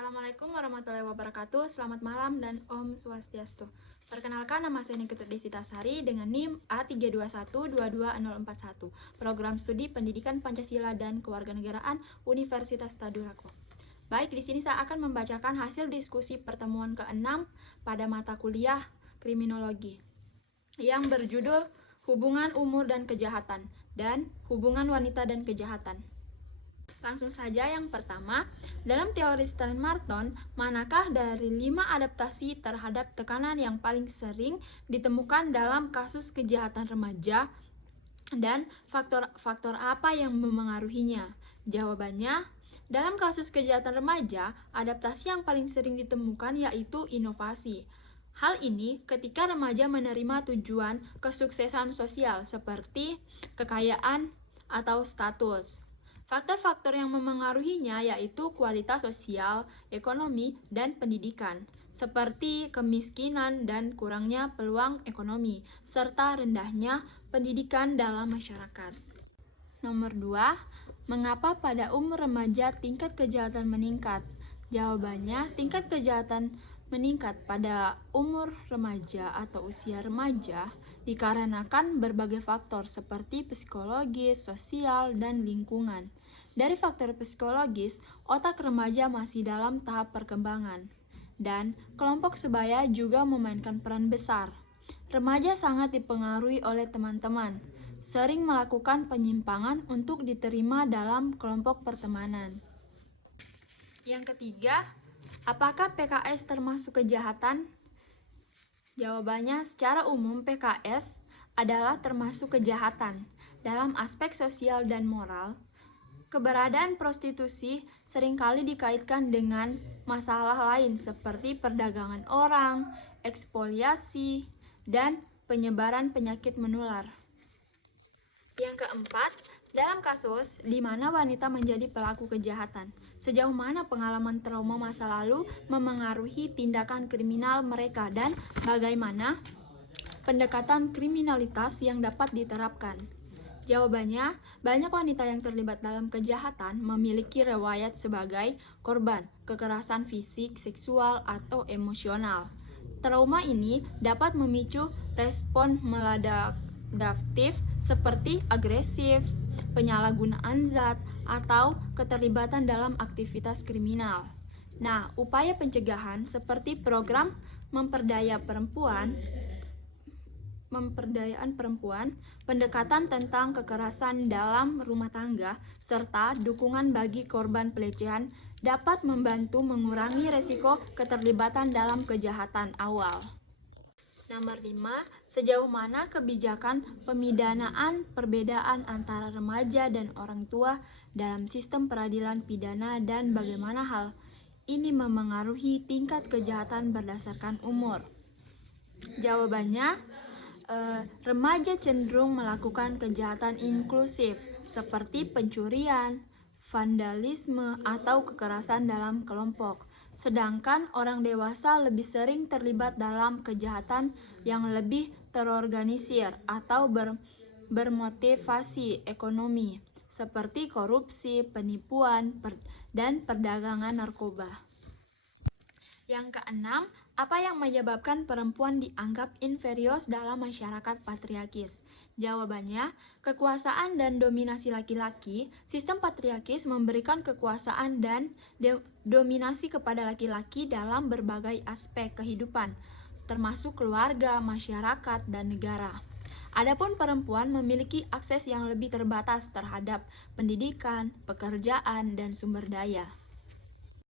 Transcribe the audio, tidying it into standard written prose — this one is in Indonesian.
Assalamualaikum warahmatullahi wabarakatuh. Selamat malam dan Om Swastiastu. Perkenalkan, nama saya Niketut Desitasari dengan NIM A321224041, Program Studi Pendidikan Pancasila dan Kewarganegaraan Universitas Tadulako. Baik, di sini saya akan membacakan hasil diskusi pertemuan ke-6 pada mata kuliah Kriminologi yang berjudul Hubungan Umur dan Kejahatan dan Hubungan Wanita dan Kejahatan. Langsung saja yang pertama, dalam teori Stanley Marton, manakah dari 5 adaptasi terhadap tekanan yang paling sering ditemukan dalam kasus kejahatan remaja dan faktor-faktor apa yang memengaruhinya? Jawabannya, dalam kasus kejahatan remaja, adaptasi yang paling sering ditemukan yaitu inovasi. Hal ini ketika remaja menerima tujuan kesuksesan sosial seperti kekayaan atau status. Faktor-faktor yang memengaruhinya yaitu kualitas sosial, ekonomi, dan pendidikan, seperti kemiskinan dan kurangnya peluang ekonomi, serta rendahnya pendidikan dalam masyarakat. Nomor 2, mengapa pada umur remaja tingkat kejahatan meningkat? Jawabannya, tingkat kejahatan meningkat pada umur remaja atau usia remaja dikarenakan berbagai faktor seperti psikologis, sosial, dan lingkungan. Dari faktor psikologis, otak remaja masih dalam tahap perkembangan, dan kelompok sebaya juga memainkan peran besar. Remaja sangat dipengaruhi oleh teman-teman, sering melakukan penyimpangan untuk diterima dalam kelompok pertemanan. Yang ketiga, apakah PKS termasuk kejahatan? Jawabannya, secara umum PKS adalah termasuk kejahatan. Dalam aspek sosial dan moral, keberadaan prostitusi seringkali dikaitkan dengan masalah lain seperti perdagangan orang, ekspoliasi, dan penyebaran penyakit menular. Yang keempat, dalam kasus di mana wanita menjadi pelaku kejahatan, sejauh mana pengalaman trauma masa lalu memengaruhi tindakan kriminal mereka dan bagaimana pendekatan kriminalitas yang dapat diterapkan? Jawabannya, banyak wanita yang terlibat dalam kejahatan memiliki riwayat sebagai korban kekerasan fisik, seksual, atau emosional. Trauma ini dapat memicu respon maladaptif seperti agresif, penyalahgunaan zat, atau keterlibatan dalam aktivitas kriminal. Nah, upaya pencegahan seperti program pemberdayaan perempuan, pendekatan tentang kekerasan dalam rumah tangga, serta dukungan bagi korban pelecehan dapat membantu mengurangi resiko keterlibatan dalam kejahatan awal. Nomor 5, sejauh mana kebijakan pemidanaan perbedaan antara remaja dan orang tua dalam sistem peradilan pidana dan bagaimana hal ini memengaruhi tingkat kejahatan berdasarkan umur? Jawabannya, remaja cenderung melakukan kejahatan inklusif seperti pencurian, vandalisme, atau kekerasan dalam kelompok. Sedangkan orang dewasa lebih sering terlibat dalam kejahatan yang lebih terorganisir atau bermotivasi ekonomi, seperti korupsi, penipuan, dan perdagangan narkoba. Yang keenam, apa yang menyebabkan perempuan dianggap inferior dalam masyarakat patriarkis? Jawabannya, kekuasaan dan dominasi laki-laki. Sistem patriarkis memberikan kekuasaan dan dominasi kepada laki-laki dalam berbagai aspek kehidupan, termasuk keluarga, masyarakat, dan negara. Adapun perempuan memiliki akses yang lebih terbatas terhadap pendidikan, pekerjaan, dan sumber daya.